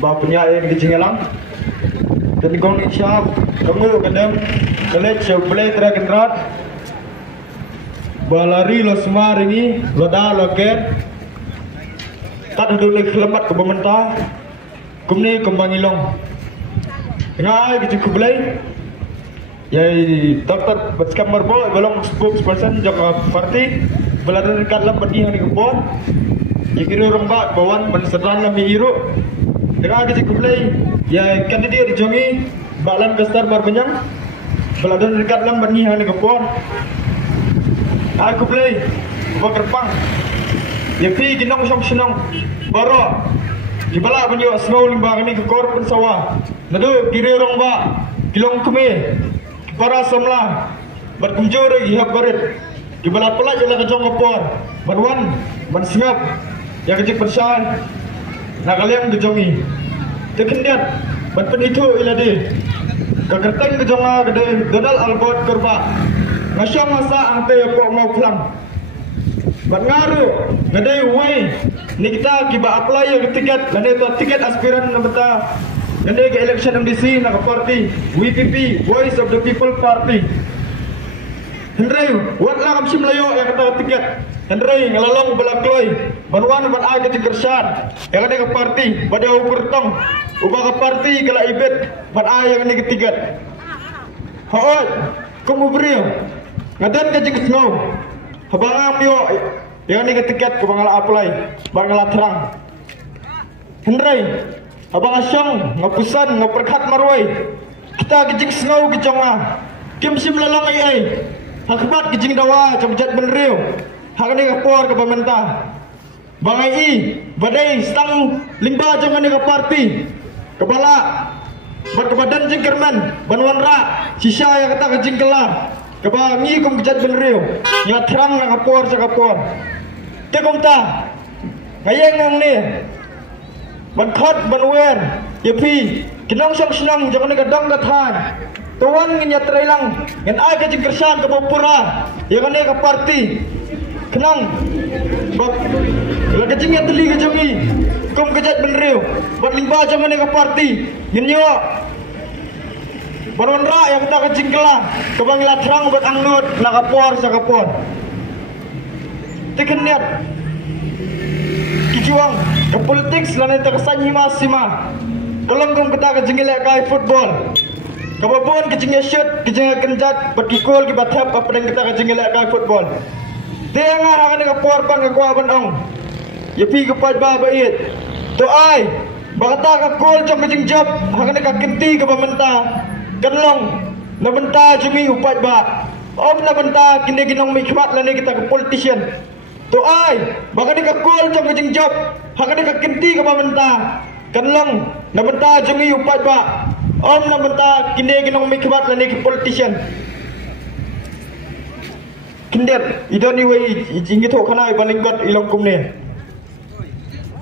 Bapaknya yang dicingelang dan gong ni siap kamu kadang kelet sebelah terakhir balari lo semua ini lo dah lo ker tak ada lagi kelemat ke pemerintah kumni kembang ilong ngai gitu kubelai ya dokter berkamar boy belum spokesperson joko parti beladan dekat lambat ni yang dikebon jadi orang bak bawan menseran lami iru dengan gitu kubelai ya kandidat dijongi balan besar berpenyang beladan dekat lambat ni yang dikebon aku play berkerbang ya pi ginong song senong baru dibala banyo snow limbang ni ke kor pensawah nadu kiri rong ba kilong kumi para somla berkumjur ihap barit dibala pula jala kejong kopor berwan bersingap ya kecik persan nak kalian kejongi tekendiat berpen itu iladi kekerteng kejonga gede gedal albot kurba nasyong masa ante ko mau pulang bangaru gede way ni kita kiba apply ya tiket lane to tiket aspiran na bata gede ke election MDC na party WPP Voice of the People Party Henry wat la kam simlayo ya kata tiket Henry ngalalong balakloy banwan ban aga tikersan ya gede ke party bada ukur tong ubah ke party kala ibet ban aya ni ke tiket hoot kamu beriu ngadan ka jik snow habang yo yang ni tiket ke bangala apply bangala terang Henry abang asyong ngapusan ngaperkat marway kita gejik snow kejonga kim sim lalong ai hakbat gejing dawa jomjat benriu hak ni kapor ke pemerintah bangai badai stang limba jangan ni ke party kepala berkebadan jingkerman banwan ra sisa yang kata gejing kelar kebangi kum kejat benriu ya terang na kapor sa kapor te kum ta ngayeng nang ni ban khot ban wer ye pi kinong song snong jangan gadong gathan tuan nginya trailang ngan ai ka jingkersan ke bopura ya kan ka party kenong bab la kejing ya teli kejongi kum kejat benriu bat limba jangan ka party nginyo baron ra yang kita kejingkela kebangila terang buat angnut nak kapor sa kapor teken niat kijuang ke politik selain kita kesanyi masima kalau kau kita kejingkela kai football kababon kejingnya shoot kejingnya kenjat berkikul ki bathap apa yang kita kejingkela kai football dia ngah akan kapor pan ke kuah benong yepi kepat ba bait to ai bakata ka kol jom kejing job akan ka kenti ke pemerintah kenlong na benta jumi upat ba om na benta kini ginong mikmat lani kita ke politician to ai baka ni ka kol jom kejing job haka ni ka kenti ke pamenta kenlong na benta jumi upat ba om na benta kini ginong mikmat lani ke politician kindet idoni wei jingi to kana balinggot ilong kumne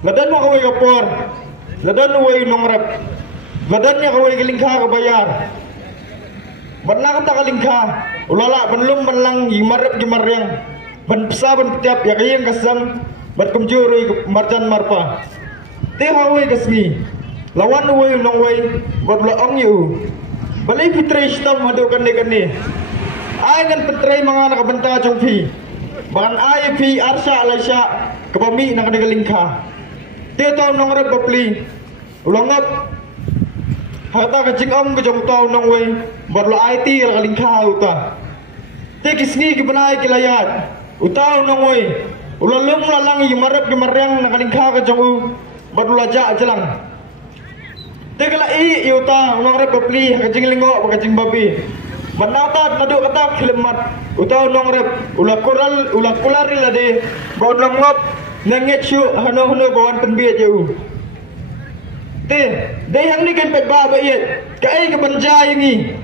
ladan mo kawai kapor ladan wei nongrap ladan nya kawai gelingka ke bayar Benang tak kalingka, ulala benlum benlang yimarap yimaryang, ben pesa ben petiap ya kayang kasam, bet kumjuri marjan marpa. Teh hawi kasmi, lawan uwe nong we, bet laong yu. Balik fitri istam madu kane. Ay ngan petrai mga nakabenta jong pi, bahan ay pi arsya alasya kebami nak kalingka. Teh tau nong rep bapli, ulangap. Hata kecing om kejong tau nong we barlo IT kaling kau ta te kisni ki banai ki layat utau nong we ulalum lalang yimarap yimaryang nakaling kau kejong barlo laja jelang te kala I uta nong rep bapli kecing lingo kecing babi banata nadu kata khilemat utau nong rep ulakulari lade baud ngop nanget syu hano bawan penbiat jauh te dayang ni kan pet ba bayet kai ke banja yangi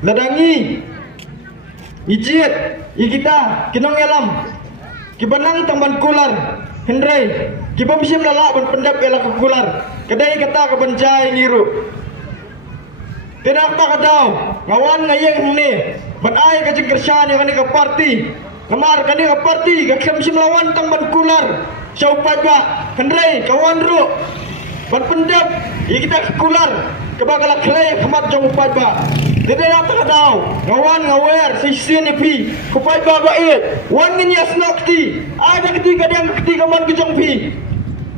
ladangi ijiet ikita kinong yalam kibanang tamban kular Henry kibabisim lala ban pendap ela ke kular kedai kata ke banja yangi ru tidak tak kadaw ngawan ngayeng ni ban ai ka jing kersan yang ni ka parti ngamar ka ni ka parti ka kem sim lawan tang ban kular sau pai ba hendrai kawan ru ban pendap ya kita kular ka ba kala klei khamat jong pai ba dede na ta daw ngawan ngawer si ni pi ku pai ba ba wan ni yas nokti ada ketiga yang ketiga man ke jong pi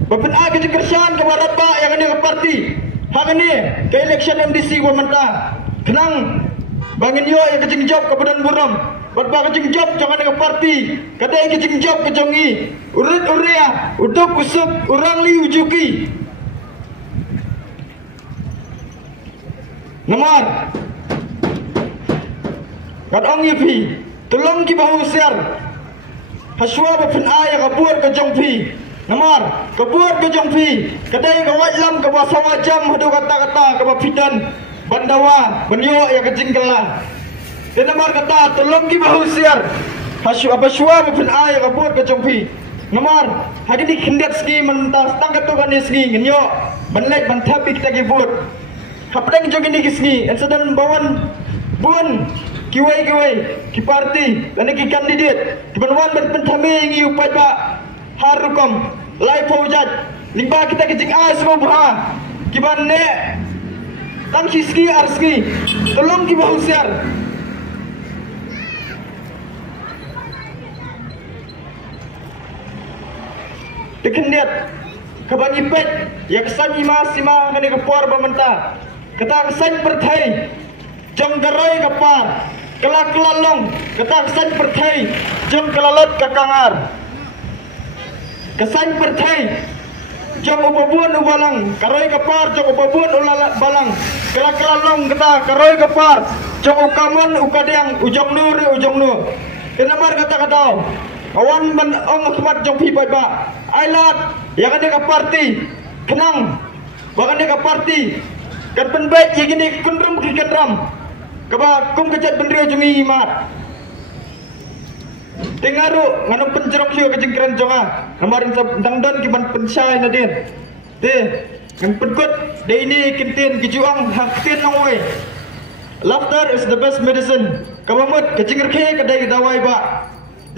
bapen aga jing kersan ka barat ba yang ni ka parti hagani ke election MDC wa menta kenang bangin yo yang kecing job ke badan buram bat ba kecing job jangan ke parti kadai kecing job ke jongi urut urea udup usup urang li ujuki nomor kat ong yipi tolong ki bahu siar haswa bapen aya kabur ke jongpi nomor kabur ke jongpi kadai ke wajlam ke basawa jam hadu kata-kata ke bapidan bandawa benyo ya kecing kelah dan nomor kata tolong ki bahu siar hasu apa shwa bapen aya kabur ke jongpi nomor hadi di kindat ski mentas tangkat tu kan ski ngenyo banlek bantapi kita gibut hapdang jogin di ski ensadan bawan bun kiwai ki parti dan ki kandidat ki banwan ban pentami ngi upai ba harukom lai faujat limba kita kecing as mo bha ki banne tan kiski arski tolong ki bahusiar dikendiat kabani pet ya kesan ima sima kani kapor bamenta kata kesan perthai jong garai kapar kelak kelalong kata kesan perthai jong kelalot kakangar kesan perthai jong ubabun ubalang karai kapar jong ubabun balang kelak kelalong kata karai kapar jong ukamon ukadiang ujong nu kenamar kata awan ban ong khmat jong pi bai ba ailat yang ada ka parti kenang bagan ka parti kan penbaik ye gini kunrum ki kendram kaba kum kejat bendrio jungi imat tengaru nganu pencerok yo kejengkeran jonga kemarin dangdon ki ban pensai nadir te ngan penkut de ini kintin kijuang haktin ongwe laughter is the best medicine kabamut kejengkerke kedai dawai ba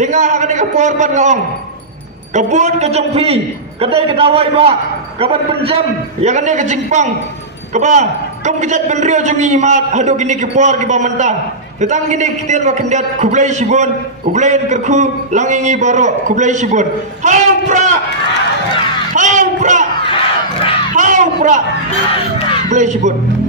dengar akan korban ngong kebun ke jongpi kedai kedawai ba kaban penjam yang kene ke jingpang keba kum kejat benrio jungi mat hadu gini ki por ki ba mentah tetang gini kitian ba kendiat kublai sibun kublai kerku langingi baro kublai sibun haupra kublai sibun